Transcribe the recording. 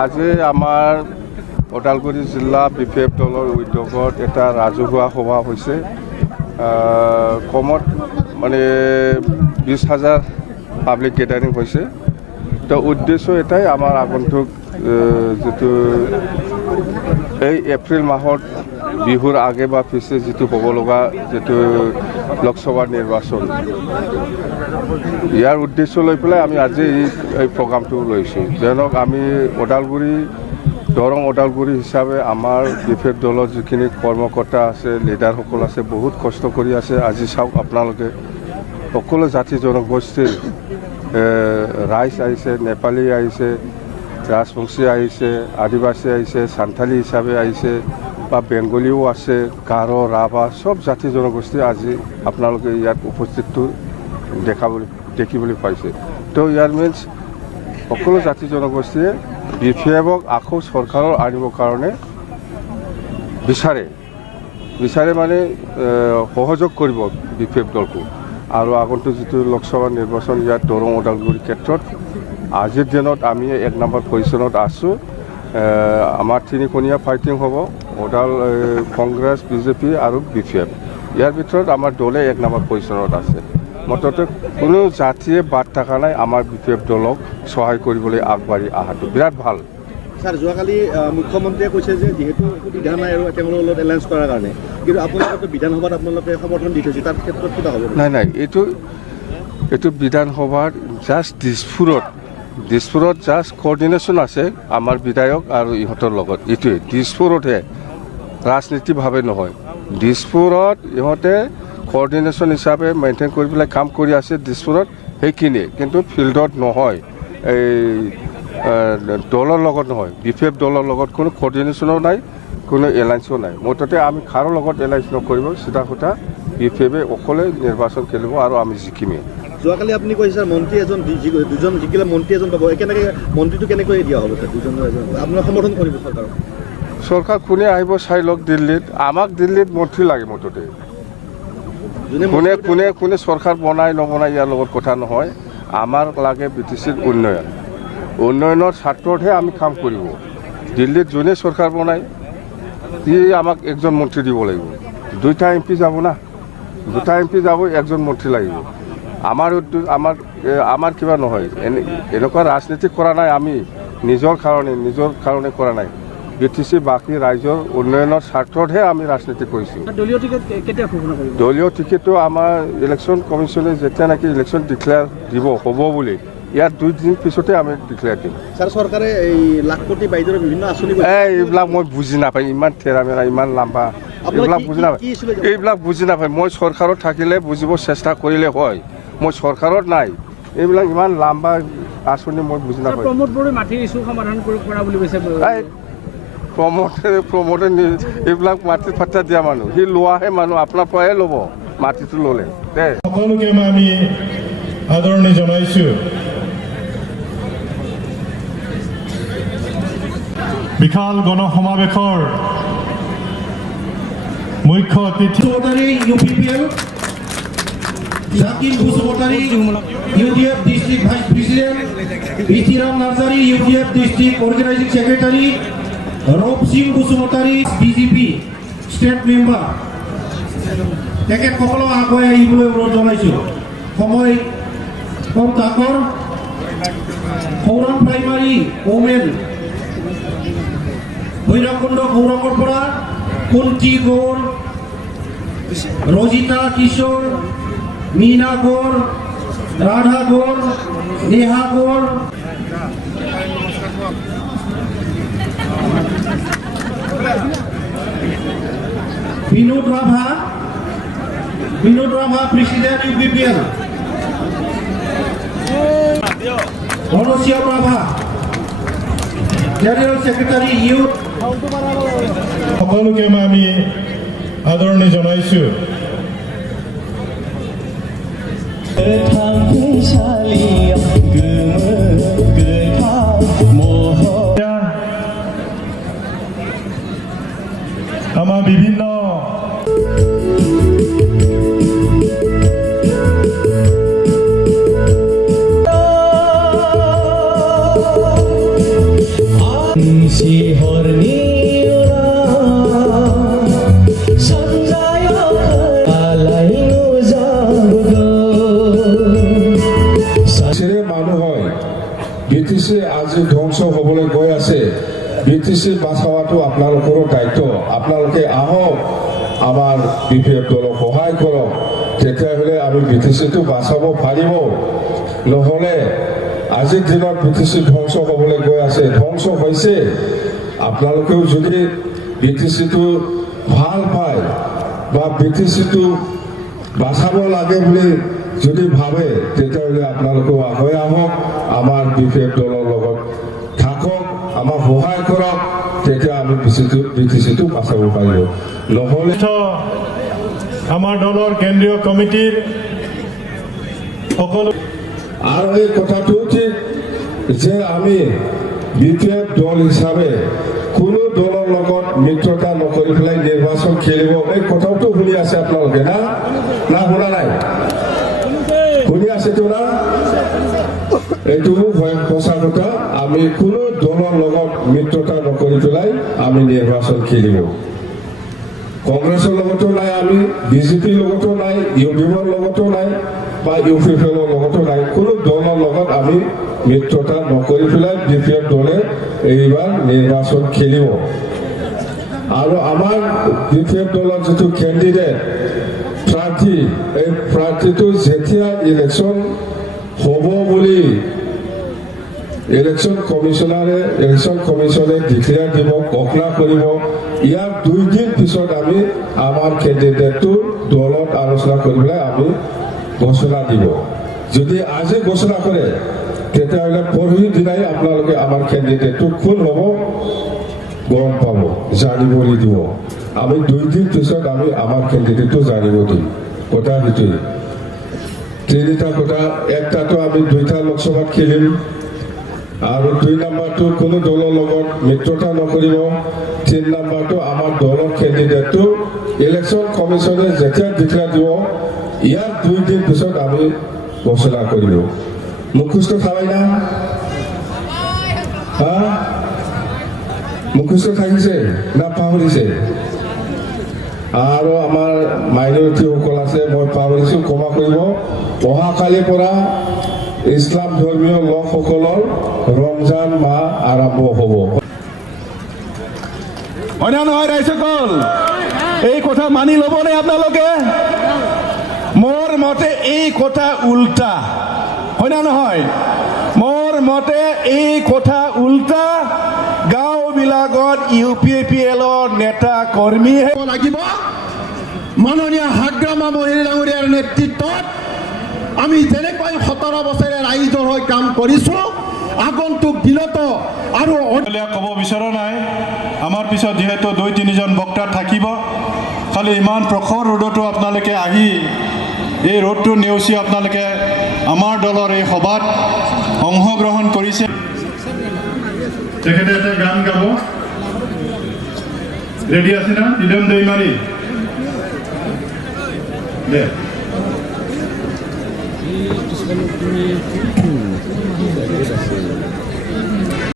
আজি আমাৰ Udalguri জিলা BPF দলৰ উদ্যোগত এটা ৰাজহুৱা সভা হৈছে কমত মানে 20,000 পাব্লিক গেদাৰিং হৈছে তো উদ্দেশ্য এটাই আমাৰ আগন্তুক যেটো এই এপ্ৰিল মাহত বিহুৰ আগে বা পিছে যেটো হ'ব লগা যেটো লোকসভা নিৰ্বাচন ইয়াৰ উদ্দেশ্য লৈ পেলাই আমি আজি এই প্ৰগ্ৰামটো লৈছোঁ যেনক আমি Udalguri হিচাপে আমাৰ BPF দলৰ যিখিনি কৰ্মকৰ্তা আছে লিডাৰসকল আছে বহুত কষ্ট কৰি আছে আজি চাওক আপোনালোকে সকলো জাতি জনগোষ্ঠীৰ ৰাইজ আহিছে নেপালী আহিছে ৰাজবংশী আহিছে আদিবাসী আহিছে সান্থালী হিচাপে আহিছে বা বেংগলীও আছে গাৰো ৰাভা সব জাতি জনগোষ্ঠী আজি আপোনালোকে ইয়াত উপস্থিতটো দেখিবলৈ পাইছে তো ইয়াৰ মিন্স সকলো জাতি জনগোষ্ঠীয়ে BPFক আকৌ চৰকাৰৰ আনিবৰ কাৰণে বিচাৰে মানে সহযোগ কৰিব BPF দলটো আৰু আগন্তুক যেটো লোকসভা নিৰ্বাচন ইয়াত Udalguri ক্ষেত্ৰত আজিৰ দিনত আমি 1 নম্বৰ পজিশনত আছো আমাৰ তিনিকণীয়া ফাইটিং হ'ব কংগ্ৰেছ বিজেপি আৰু BPF ইয়াৰ ভিতৰত আমাৰ দলে 1 নম্বৰ পজিশনত আছে মততে কোনো জাতিয়ে বাদ থকা নাই আমাৰ BPF দলক সহায় কৰিবলৈ আগবাঢ়ি আহাটো বিৰাট ভাল স্যাৰ যোৱাকালি মুখ্যমন্ত্ৰীয়ে কৈছে যে যেহেতু বিধান নাই আৰু তেওঁলোকৰ লগত এলায়েন্স কৰাৰ কাৰণে কিন্তু আপোনালোকে বিধানসভাত আপোনালোকে সমৰ্থন দি থৈছে তাৰ ক্ষেত্ৰত কিবা হ'ব নাই এইটো বিধানসভাৰ জাষ্ট দিছপুৰত জাষ্ট কোঅৰ্ডিনেশ্যন আছে আমাৰ বিধায়ক আৰু ইহঁতৰ লগত এইটোৱে দিছপুৰতহে ৰাজনীতিভাৱে নহয় দিছপুৰত ইহঁতে কোঅৰ্ডিনেশ্যন হিচাপে মেইনটেইন কৰি পেলাই কাম কৰি আছে দিছপুৰত সেইখিনি কিন্তু ফিল্ডত নহয় এই দলৰ লগত নহয় BPF দলৰ লগত কোনো কোঅৰ্ডিনেশ্যনো নাই কোনো এলায়েন্সো নাই মুঠতে আমি কাৰো লগত এলায়েন্স নকৰিব সিধা কথা BPFে অকলে নিৰ্বাচন খেলিব আৰু আমি জিকিমে যোৱাকালি আপুনি কৈছে স্যাৰ মন্ত্ৰী এজন দুজন জিকিলে মন্ত্ৰী এজন পাব একেনেকৈ মন্ত্ৰীটো কেনেকৈ দিয়া হ'ব স্যাৰ দুজন আপোনাৰ সমৰ্থন কৰিব চৰকাৰ কোনে আহিব চাই লওক দিল্লীত আমাক দিল্লীত মন্ত্ৰী লাগে মুঠতে কোনে চৰকাৰ বনায় নবনায় ইয়াৰ লগত কথা নহয় আমাৰ লাগে BTCৰ উন্নয়নৰ স্বাৰ্থতহে আমি কাম কৰিব দিল্লীত যোনে চৰকাৰ বনায় আমাক একজন মন্ত্ৰী দিব লাগিব দুটা MP যাব না দুটা MP যাব একজন মন্ত্ৰী লাগিব আমাৰ কিবা নহয় এনেকুৱা ৰাজনীতি কৰা নাই আমি নিজৰ কাৰণে কৰা নাই BTC বাকি ৰাজ্যৰ উন্নয়নৰ স্বাৰ্থতহে আমি ৰাজনীতি কৰিছোঁ দলীয় টিকেটটো আমাৰ ইলেকশ্যন কমিশ্যনে যেতিয়া নাকি ইলেকশ্যন ডিক্লেয়াৰ দিব হ'ব বুলি ইয়াৰ 2 দিন পিছতে আমি ডিক্লেয়াৰ দিম স্যাৰ চৰকাৰে এই লাখপতি বাইদেউৰ বিভিন্ন আঁচনি এইবিলাক মই বুজি নাপাই ইমান থেৰামেৰা ইমান লম্বা এইবিলাক বুজি নাপাই মই চৰকাৰত থাকিলে বুজিব চেষ্টা কৰিলে হয় মই চৰকাৰত নাই এইবিলাক ইমান লম্বা আঁচনি মই বুজি নাপাই প্ৰমোটে এইবিলাক মাটিত ফাটা দিয়া মানুহ সি লোৱাহে মানুহ আপোনাৰ পৰাহে ল'ব মাটিটো ল'লে সকলোকে আমি আদৰণি জনাইছোঁ বিশাল গণসমাৱেশৰ মুখ্য অতিথি UPPL Zakir Basumatary UDF district vice president Bichiram Narzary UDF district organising secretary Rup Singh Basumatary BJP state member তেখেতসকলক আগুৱাই আহিবলৈ অনুৰোধ জনাইছোঁ সময় কম তাকৰ সৌৰাম প্ৰাইমাৰী ওমেন ভৈৰৱকুণ্ড গৌৰৱৰ পৰা Kunti Gour Rajita Kishor Meena Gour Radha Gour Neha Gour Vinod Rabha president UPPL Ghanshyam Rabha general secretary youth সকলোকে আমি আদৰণি জনাইছোঁ আমাৰ বিভিন্ন মানুহ হয় BTC আজি ধ্বংস হবলৈ গৈ আছে BTC বাঁচাৱাটো আপোনালোকৰ দায়িত্ব আপোনালোকে আহক আমাৰ BPF দলক সহায় কৰক তেতিয়াহ'লে আমি BTCটো বাঁচাব পাৰিব নহ'লে আজিৰ দিনত BTC ধ্বংস হবলৈ গৈ আছে ধ্বংস হৈছে আপোনালোকেও যদি BTCটো ভাল পায় বা BTCটো বাঁচাব লাগে বুলি যদি ভাবে তেতিয়াহ'লে আপোনালোকেও আগুৱাই আহক আমাৰ BPF দলৰ লগত থাকক আমাক সহায় কৰক তেতিয়া আমি BTCটো বাঁচাব পাৰিব নহ'লে আমাৰ দলৰ কেন্দ্ৰীয় কমিটিৰ সকলো আৰু এই কথাটো ঠিক যে আমি BPF দল হিচাপে কোনো দলৰ লগত মিত্ৰতা নকৰি পেলাই নিৰ্বাচন খেলিব এই কথাটো শুনি আছে আপোনালোকে না শুনা নাই শুনি আছেতো না এইটো সঁচা কথা আমি কোনো দলৰ লগত মিত্ৰতা নকৰি পেলাই আমি নিৰ্বাচন খেলিব কংগ্ৰেছৰ লগতো নাই আমি BJPৰ লগতো নাই UDFৰ লগতো নাই বা UPFৰ লগতো নাই কোনো দলৰ লগত আমি মিত্ৰতা নকৰি পেলাই BPF দলে এইবাৰ নিৰ্বাচন খেলিব আৰু আমাৰ BPF দলৰ যিটো কেণ্ডিডেট প্ৰাৰ্থী এই প্ৰাৰ্থীটো যেতিয়া ইলেকশ্যন হ'ব বুলি ইলেকশ্যন কমিশনে ডিক্লেয়াৰ দিব ঘোষণা কৰিব ইয়াৰ 2 দিন পিছত আমি আমাৰ কেণ্ডিডেটটো দলত আলোচনা কৰি পেলাই আমি ঘোষণা দিব যদি আজি ঘোষণা কৰে তেতিয়াহ'লে পৰহি দিনাই আপোনালোকে আমাৰ কেণ্ডিডেটটো কোন হ'ব গম পাব জানিবলৈ দিব আমি 2 দিন পিছত আমি আমাৰ কেণ্ডিডেটটো জানিব দিম কথা সেইটোৱে তিনিটা কথা একটাতো আমি 2টা লোকসভাত খেলিম আৰু 2 নম্বৰটো কোনো দলৰ লগত মিত্ৰতা নকৰিব 3 নম্বৰটো আমাৰ দলৰ কেণ্ডিডেটটো ইলেকশ্যন কমিশনে যেতিয়া ডিক্লেয়াৰ দিব ইয়াৰ 2 দিন পিছত আমি ঘোষণা কৰিব মুখস্থ খাবাই না মুখস্থ থাকিছে না পাহৰিছে আৰু আমাৰ মাইনৰিটিসকল আছে মই পাহৰিছোঁ ক্ষমা কৰিব অহাকালিৰ পৰা ইছলাম ধৰ্মীয় লোকসকলৰ ৰমজান মাহ আৰম্ভ হ'ব হয় নহয় ৰাইজসকল এই কথা মানি ল'বনে আপোনালোকে মোৰ মতে এই কথা উল্টা হয় না নহয় মোৰ মতে এই কথা উল্টা গাঁওবিলাকত UPPLৰ নেতা কৰ্মী লাগিব মাননীয় হাগ্ৰামা মহিলা ডাঙৰীয়াৰ নেতৃত্বত আমি যেনেকৈ 17 বছৰে ৰাইজৰ হৈ কাম কৰিছোঁ আগন্তুক দিনতো আৰু ক'ব বিচৰা নাই আমাৰ পিছত যিহেতু 2-3জন বক্তা থাকিব খালি ইমান প্ৰখৰ ৰ'দতো আপোনালোকে আহি এই ৰ'দটো নেওচি আপোনালোকে আমাৰ দলৰ এই সভাত অংশগ্ৰহণ কৰিছে তেখেতে এটা গান গাব ৰেডি আছে না দিদম দৈমাৰী দে